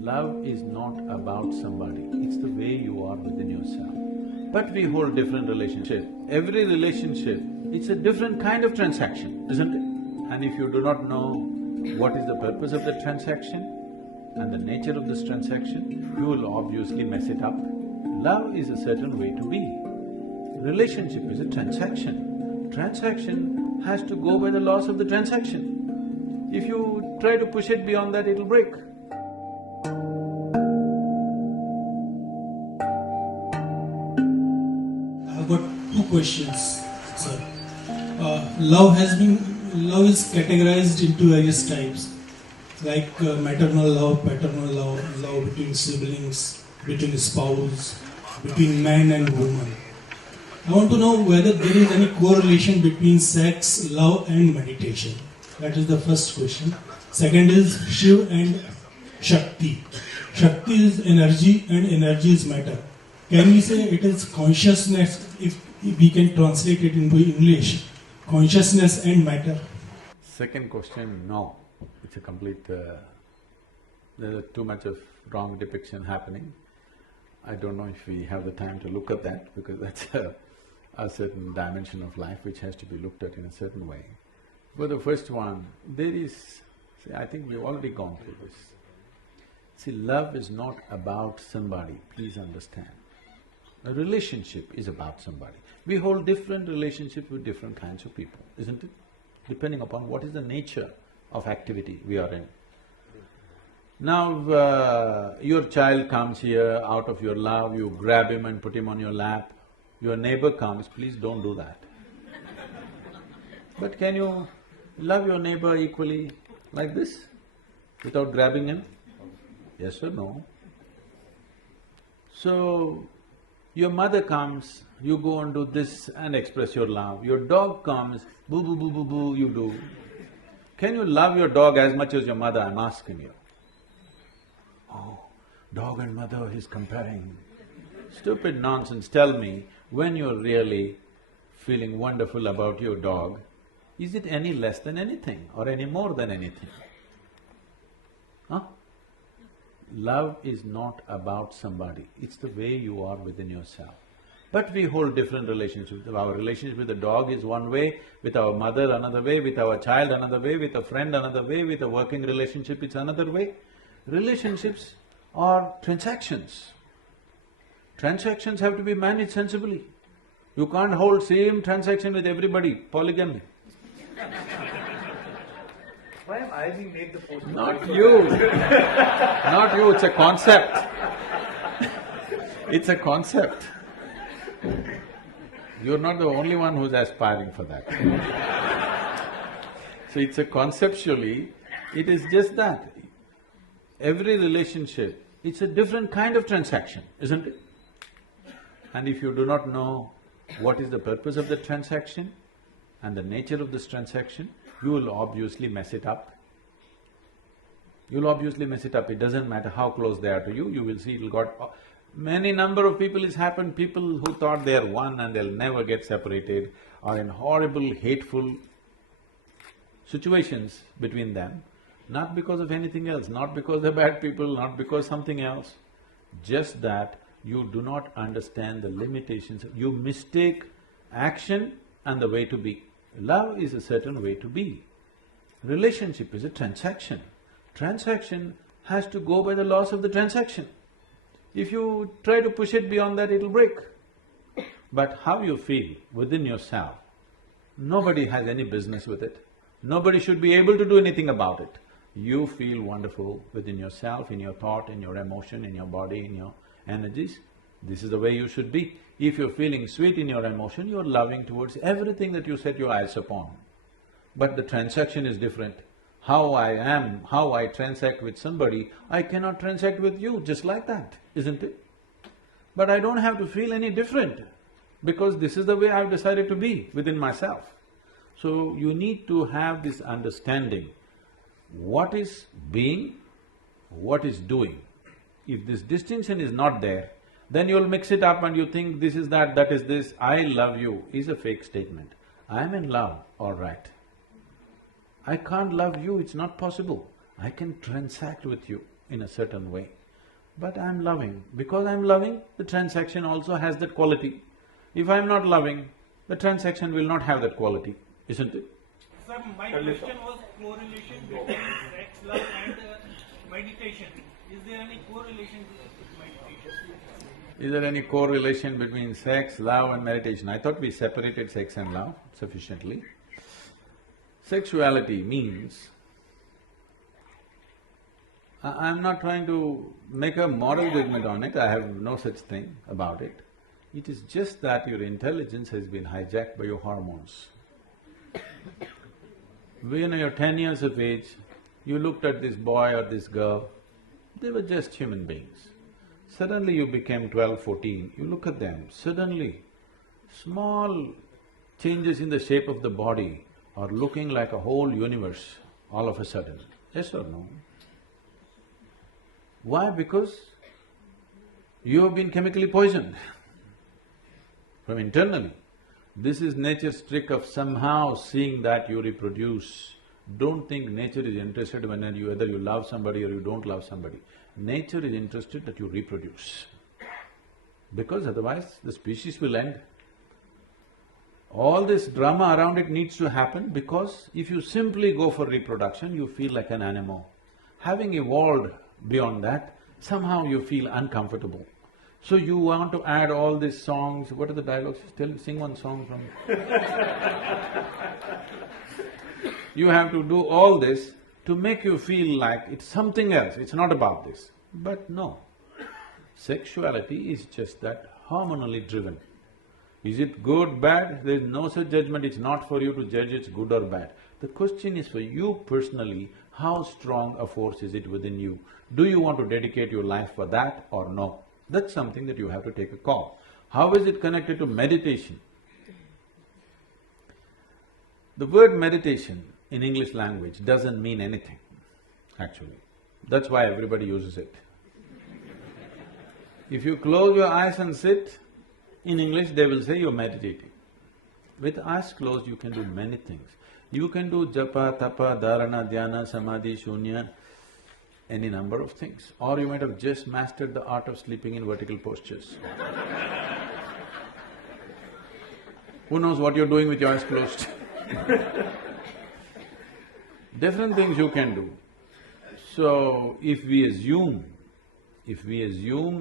Love is not about somebody, it's the way you are within yourself. But we hold different relationships. Every relationship, it's a different kind of transaction, isn't it? And if you do not know what is the purpose of the transaction and the nature of this transaction, you will obviously mess it up. Love is a certain way to be. Relationship is a transaction. Transaction has to go by the laws of the transaction. If you try to push it beyond that, it'll break. I've got two questions, sir. Love is categorized into various types, like maternal love, paternal love, love between siblings, between spouse, between man and woman. I want to know whether there is any correlation between sex, love and meditation. That is the first question. Second is Shiv and Shakti. Shakti is energy and energy is matter. Can we say it is consciousness, if we can translate it into English, consciousness and matter? Second question, no. It's a complete… there's too much of wrong depiction happening. I don't know if we have the time to look at that because that's a certain dimension of life which has to be looked at in a certain way. For the first one, there is… see, I think we've already gone through this. See, love is not about somebody, please understand. A relationship is about somebody. We hold different relationships with different kinds of people, isn't it? Depending upon what is the nature of activity we are in. Now, your child comes here, out of your love, you grab him and put him on your lap. Your neighbor comes, please don't do that. But can you love your neighbor equally like this, without grabbing him? Yes or no? So, your mother comes, you go and do this and express your love. Your dog comes, boo boo boo boo boo, you do. Can you love your dog as much as your mother? I'm asking you. Oh, dog and mother, he's comparing. Stupid nonsense, tell me, when you're really feeling wonderful about your dog, is it any less than anything or any more than anything? Huh? Love is not about somebody, it's the way you are within yourself. But we hold different relationships. Our relationship with the dog is one way, with our mother another way, with our child another way, with a friend another way, with a working relationship it's another way. Relationships are transactions. Transactions have to be managed sensibly. You can't hold same transaction with everybody, polygamy. Why am I being made the poster? Not you, not you, it's a concept. It's a concept. You're not the only one who's aspiring for that. So it's a conceptually, it is just that. Every relationship, it's a different kind of transaction, isn't it? And if you do not know what is the purpose of the transaction and the nature of this transaction, you will obviously mess it up. You'll obviously mess it up, it doesn't matter how close they are to you, you will see it'll got… many number of people it's happened, people who thought they're one and they'll never get separated are in horrible, hateful situations between them, not because of anything else, not because they're bad people, not because something else, just that you do not understand the limitations, you mistake action and the way to be. Love is a certain way to be. Relationship is a transaction. Transaction has to go by the laws of the transaction. If you try to push it beyond that, it'll break. But how you feel within yourself, nobody has any business with it. Nobody should be able to do anything about it. You feel wonderful within yourself, in your thought, in your emotion, in your body, in your energies. This is the way you should be. If you're feeling sweet in your emotion, you're loving towards everything that you set your eyes upon. But the transaction is different. How I am, how I transact with somebody, I cannot transact with you just like that, isn't it? But I don't have to feel any different because this is the way I've decided to be within myself. So you need to have this understanding, what is being, what is doing. If this distinction is not there, then you'll mix it up and you think this is that is this. I love you is a fake statement. I'm in love, all right. I can't love you, it's not possible. I can transact with you. in a certain way. But I'm loving. Because I'm loving, the transaction also has that quality. If I'm not loving, the transaction will not have that quality, isn't it? Sir, my question was correlation between sex, love and meditation. Is there any correlation with meditation? Is there any correlation between sex, love and meditation? I thought we separated sex and love sufficiently. Sexuality means… I'm not trying to make a moral judgment on it, I have no such thing about it. It is just that your intelligence has been hijacked by your hormones. When you're 10 years of age, you looked at this boy or this girl, they were just human beings. Suddenly you became 12, 14, you look at them, suddenly small changes in the shape of the body are looking like a whole universe all of a sudden. Yes or no? Why? Because you have been chemically poisoned from internally. This is nature's trick of somehow seeing that you reproduce. Don't think nature is interested when whether you love somebody or you don't love somebody. Nature is interested that you reproduce, because otherwise the species will end. All this drama around it needs to happen because if you simply go for reproduction, you feel like an animal. Having evolved beyond that, somehow you feel uncomfortable. So you want to add all these songs, what are the dialogues? Sing one song from… You have to do all this to make you feel like it's something else, it's not about this. But no, sexuality is just that, hormonally driven. Is it good, bad? There is no such judgment, it's not for you to judge it's good or bad. The question is for you personally, how strong a force is it within you? Do you want to dedicate your life for that or no? That's something that you have to take a call. How is it connected to meditation? The word meditation in English language doesn't mean anything, actually. That's why everybody uses it. If you close your eyes and sit, in English they will say you're meditating. With eyes closed you can do many things. You can do japa, tapa, dharana, dhyana, samadhi, shunya, any number of things. Or you might have just mastered the art of sleeping in vertical postures. Who knows what you're doing with your eyes closed? Different things you can do. So, if we assume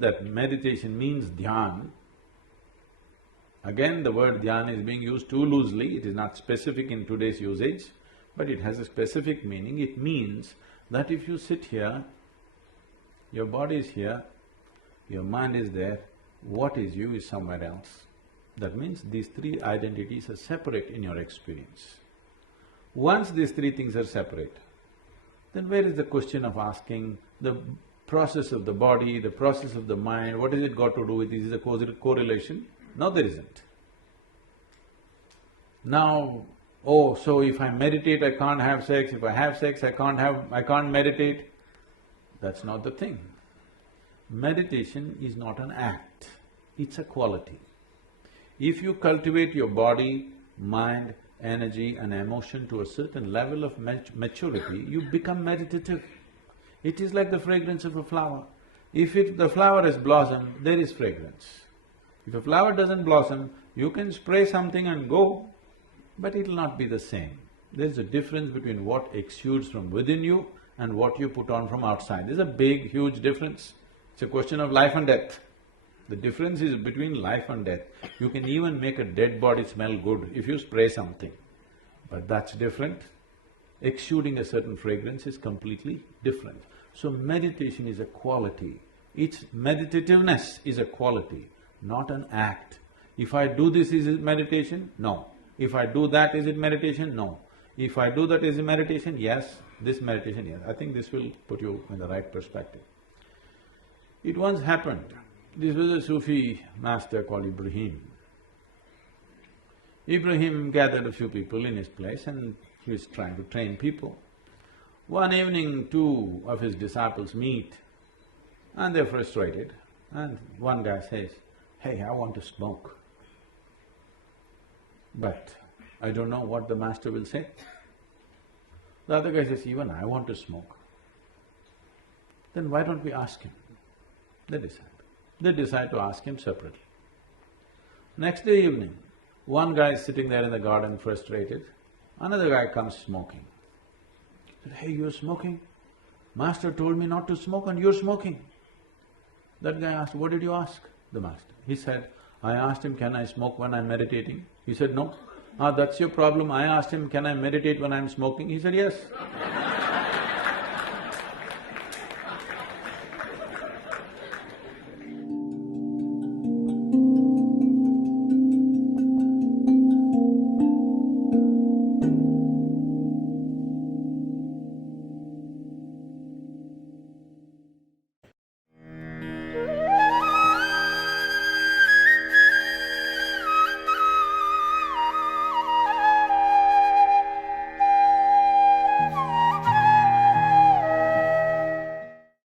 that meditation means dhyan, again the word dhyan is being used too loosely, it is not specific in today's usage, but it has a specific meaning. It means that if you sit here, your body is here, your mind is there, what is you is somewhere else. That means these three identities are separate in your experience. Once these three things are separate, then where is the question of asking the process of the body, the process of the mind, what has it got to do with this? Is there a correlation? No, there isn't. Now, oh, so if I meditate, I can't have sex, if I have sex, I can't meditate. That's not the thing. Meditation is not an act, it's a quality. If you cultivate your body, mind, energy and emotion to a certain level of maturity, you become meditative. It is like the fragrance of a flower. If the flower has blossomed, there is fragrance. If a flower doesn't blossom, you can spray something and go, but it'll not be the same. There's a difference between what exudes from within you and what you put on from outside. There's a big, huge difference. It's a question of life and death. The difference is between life and death. You can even make a dead body smell good if you spray something, but that's different. Exuding a certain fragrance is completely different. So meditation is a quality. Its meditativeness is a quality, not an act. If I do this, is it meditation? No. If I do that, is it meditation? No. If I do that, is it meditation? Yes. This meditation, yes. I think this will put you in the right perspective. It once happened, this was a Sufi master called Ibrahim. Ibrahim gathered a few people in his place and he was trying to train people. One evening, two of his disciples meet and they're frustrated, and one guy says, "Hey, I want to smoke, but I don't know what the master will say." The other guy says, "Even I want to smoke." then why don't we ask him? They decide. They decide to ask him separately. Next day evening, one guy is sitting there in the garden frustrated, another guy comes smoking. He said, "Hey, you're smoking? Master told me not to smoke and you're smoking." That guy asked, "What did you ask the master?" He said, "I asked him, can I smoke when I'm meditating?" He said, "No." "Ah, that's your problem. I asked him, can I meditate when I'm smoking?" He said, "Yes."